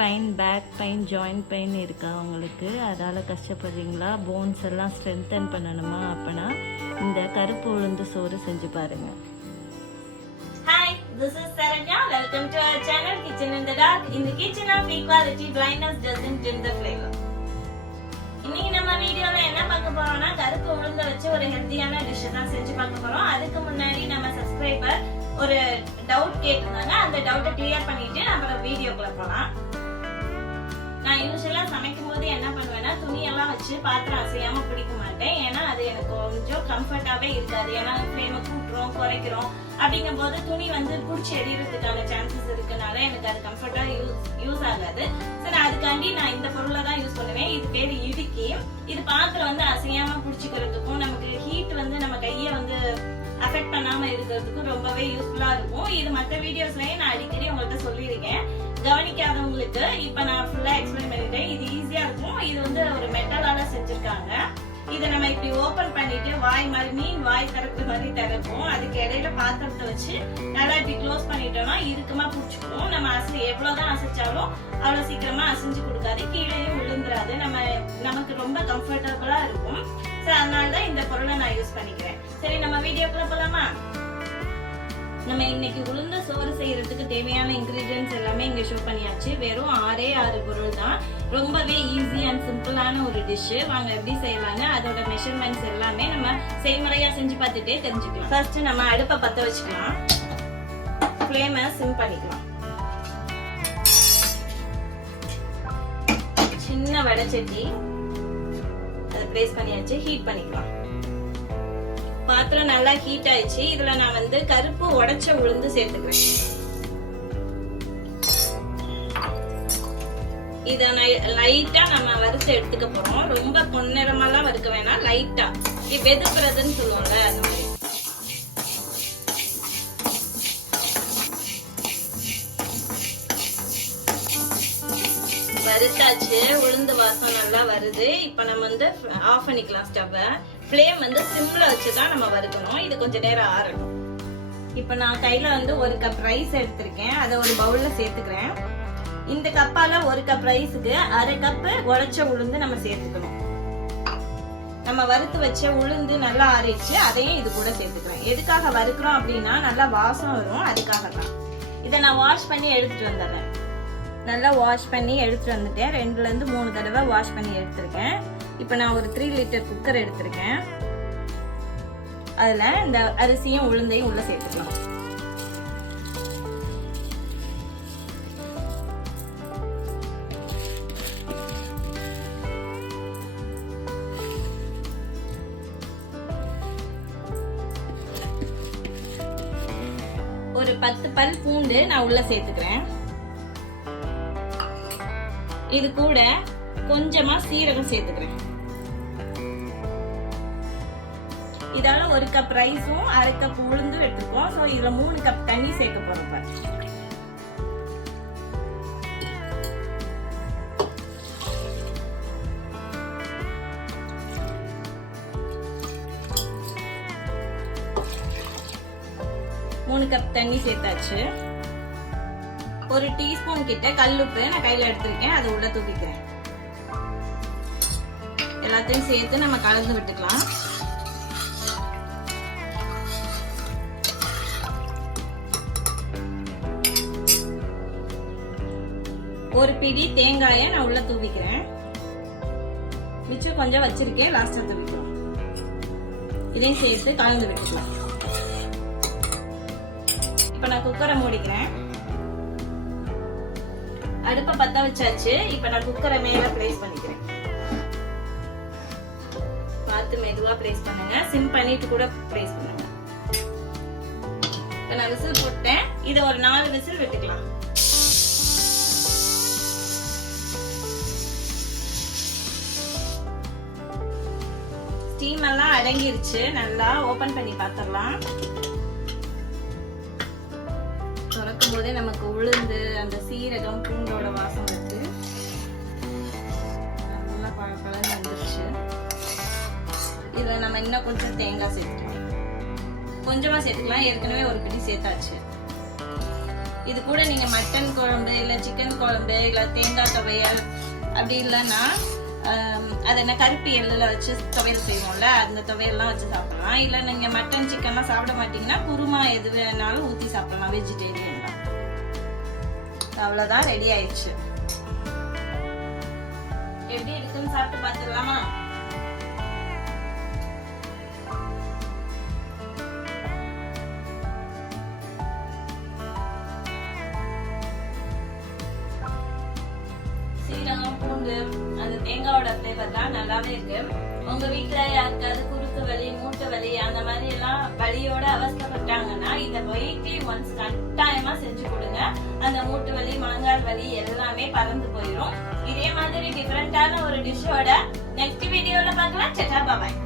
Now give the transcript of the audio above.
Pain, back pain, joint pain இருக்கா உங்களுக்கு? அதால் கஷ்டப்படுறீங்களா? போன்ஸ் எல்லாம் ஸ்ட்ரென்தன் பண்ணணுமா? அப்படின்னா இந்த கருப்பு உளுந்து சோறு செஞ்சு பாருங்கள். Hi, this is Saranya. Welcome to our channel Kitchen in the Dark. In the kitchen of equality, blindness doesn't dim the flavor. இன்னைக்கு நம்ம வீடியோல என்ன பார்க்க போறோம்னா கருப்பு உளுந்த வச்சு ஒரு ஹெல்தியான டிஷ் தான் செஞ்சு பார்க்க போறோம். அதுக்கு முன்னாடி நம்ம சப்ஸ்கிரைபர் ஒரு டவுட் கேட்டிருந்தாங்க. அந்த டவுட்டை கிளியர் பண்ணிட்டு நம்ம வீடியோக்குள்ள போலாம். நான் யூசுவலா சமைக்கும் போது என்ன பண்ணுவேன்னா துணியெல்லாம் வச்சு பாத்திரம் அசையாம பிடிக்க மாட்டேன். ஏன்னா அது எனக்கு கொஞ்சம் கம்ஃபர்டாவே இருக்காது. ஏன்னா ஃப்ளேமை கூட்டுறோம் குறைக்கிறோம் அப்படிங்கும் போது துணி பிடிச்சி எரியறதுக்கான சான்சஸ் இருக்கனால எனக்கு அது கம்ஃபர்டா யூஸ் ஆகாது. சரி, அதுக்காண்டி நான் இந்த பொருளை தான் யூஸ் பண்ணுவேன். இது பேரு இடுக்கி. இது பாத்திரம் அசையாம பிடிச்சிக்கிறதுக்கும் நமக்கு ஹீட் நம்ம கையை அஃபெக்ட் பண்ணாம இருக்கிறதுக்கும் ரொம்பவே யூஸ்ஃபுல்லா இருக்கும். இது மற்ற வீடியோஸ்லயே நான் அடிக்கடி உங்கள்கிட்ட சொல்லியிருக்கேன். கவனிக்காதவங்களுக்கு இப்ப நான் ஃபுல்லா எக்ஸ்பிளைன் பண்ணிட்டேன். இது ஈஸியா இருக்கும். இது ஒரு மெட்டலால செஞ்சிருக்காங்க. இதை நம்ம இப்படி ஓபன் பண்ணிட்டு வாய் மாதிரி மீன் வாய் திறப்பு மாதிரி திறப்போம். அதுக்கு இடையில பாத்திரத்தை வச்சு நல்லா இப்படி க்ளோஸ் பண்ணிட்டோம்னா இறுக்கமா புடிச்சுக்குவோம். நம்ம எவ்வளவுதான் அசைச்சாலும் அவ்வளவு சீக்கிரமா அசைஞ்சு கொடுக்காது, கீழேயும் விழுந்துராது. நமக்கு ரொம்ப கம்ஃபர்டபுளா இருக்கும். சோ அதனாலதான் இந்த பொருளை நான் யூஸ் பண்ணிக்கிறேன். சரி, நம்ம வீடியோக்குள்ள போலாமா? நம்ம இன்னைக்கு உளுந்த சோறு செய்யறதுக்கு தேவையான இன்கிரீடியன்ஸ் எல்லாமே இங்க ஷோ பண்ணியாச்சு. வெறும் 6 பொருள் தான். ரொம்பவே ஈஸி அண்ட் சிம்பிளான ஒரு டிஷ். வாங்க எப்படி செய்யலாம்னு அதோட மெஷர்மெண்ட்ஸ் எல்லாமே நம்ம செய்முறையா செஞ்சு பார்த்துட்டே தெரிஞ்சுக்கலாம். ஃபர்ஸ்ட் நம்ம அடுப்பை பத்த வச்சுக்கலாம். ஃப்ளேமை சிம் பண்ணிக்கலாம். சின்ன வடைச்சட்டி அதை பிளேஸ் பண்ணியாச்சு. ஹீட் பண்ணிக்கலாம். பாத்திரம் நல்லா ஹீட் ஆயிடுச்சு. இதுல நான் கருப்பு உடைச்ச உளுந்து சேர்த்துக்கிறேன். இத லைட்டா நம்ம வறுத்து எடுத்துக்க போறோம். ரொம்ப பொன்னிறமெல்லாம் வறுக்க வேணாம், லைட்டா வெதுக்குறதுன்னு சொல்லுவாங்க அந்த மாதிரி. வறுத்தாச்சு. உளுந்து வாசம் நல்லா வருது. இப்ப நம்ம ஆஃப் பண்ணிக்கலாம் ஸ்டவ்வை. ஃப்ளேம் சிம்ல வச்சுதான் நம்ம வறுக்கணும். இது கொஞ்ச நேரம் ஆறணும். இப்ப நான் கையில 1 கப் ரைஸ் எடுத்திருக்கேன். அதை ஒரு பவுல்ல சேர்த்துக்கிறேன். இந்த கப்பால 1 கப் ரைஸுக்கு 1/2 கப் உடைச்ச உளுந்து நம்ம சேர்த்துக்கணும். நம்ம வறுத்து வச்ச உளுந்து நல்லா ஆறிடுச்சு. அதையும் இது கூட சேர்த்துக்கிறேன். எதுக்காக வறுக்கிறோம் அப்படின்னா நல்லா வாசம் வரும், அதுக்காக தான். இதை நான் வாஷ் பண்ணி எடுத்துட்டு வந்துடுறேன். நல்லா வாஷ் பண்ணி எடுத்துட்டு வந்துட்டேன். 2 ல இருந்து 3 தடவை வாஷ் பண்ணி எடுத்திருக்கேன். இப்ப நான் ஒரு 3 லிட்டர் குக்கர் எடுத்திருக்கேன். அதுல இந்த அரிசியும் உளுந்தையும் உள்ள சேர்த்துக்கலாம். ஒரு 10 பல் பூண்டு நான் உள்ள சேர்த்துக்கிறேன். இது கூட கொஞ்சமா சீரகம் சேர்த்துக்கிறேன். இதால 1 கப் ரைஸும் 1/2 கப் உளுந்தும் எடுத்துக்கோம். சோ இதுல 3 கப் தண்ணி சேர்க்க போறோம். மூணு கப் தண்ணி சேர்த்தாச்சு. 1 டீஸ்பூன் கிட்ட கல்லுப்பு நான் கையில எடுத்திருக்கேன். அதை உள்ள தூக்கிக்கிறேன். எல்லாத்தையும் சேர்த்து நம்ம கலந்து விட்டுக்கலாம். ஒரு பிடி தேங்காயை நான் உள்ள தூவிக்கிறேன். மிச்சம் கொஞ்சம் வச்சிருக்கேன், லாஸ்டா தூவிக்கலாம். இதையும் சேர்த்து கலந்து விட்டுக்கலாம். இப்ப நான் குக்கரை மூடிக்கிறேன். அடுப்பை பத்த வச்சாச்சு. இப்ப நான் குக்கரை மேல பிளேஸ் பண்ணிக்கிறேன். பார்த்து மெதுவா பிளேஸ் பண்ணுங்க. சிம் பண்ணிட்டு கூட பிளேஸ் பண்ணுங்க. இப்ப நான் விசில் போட்டேன். இதை ஒரு 4 விசில் விட்டுக்கலாம். ஸ்டீம் எல்லாம் அடங்கிருச்சு. நல்லா ஓபன் பண்ணி பார்த்துடலாம். திறக்கும் போதே நமக்கு உளுந்து அந்த சீரகம் பூண்டோட வாசம் வருது. நல்லா கலந்து வந்துருச்சு. இதுல நம்ம இன்னும் கொஞ்சம் தேங்காய் சேர்த்துக்கலாம். கொஞ்சமா சேர்த்துக்கலாம். ஏற்கனவே ஒரு பிடி சேர்த்தாச்சு. இது கூட நீங்க மட்டன் குழம்பு இல்ல சிக்கன் குழம்பு இல்ல தேங்காய் துவையல் அப்படி இல்லைன்னா அது என்ன கருப்பு எள்ளுல வச்சு துவையல் செய்வோம்ல அந்த துவையல்லாம் வச்சு சாப்பிடலாம். இல்ல நீங்க மட்டன் சிக்கன்லாம் சாப்பிட மாட்டீங்கன்னா குருமா எது வேணாலும் ஊத்தி சாப்பிடலாம் வெஜிடேரியன் தான். அவ்வளவுதான், ரெடி ஆயிடுச்சு. எப்படி இருக்குன்னு சாப்பிட்டு பார்த்துடலாமா? சீரகம் பூண்டு அந்த தேங்காயோட ஃபிளேவர்லாம் நல்லாவே இருக்கு. உங்க வீட்டுல யாருக்காவது குறுக்கு வலி மூட்டு வலி அந்த மாதிரி எல்லாம் வலியோட அவஸ்தைப்பட்டாங்கன்னா இத வீக்லி ஒன்ஸ் கட்டாயமா செஞ்சு கொடுங்க. அந்த மூட்டு வலி முழங்கால் வலி எல்லாமே பறந்து போயிடும். இதே மாதிரி டிஃபரெண்டான ஒரு டிஷ்ஷோட நெக்ஸ்ட் வீடியோல பார்க்கலாம். சட்டா பாய்.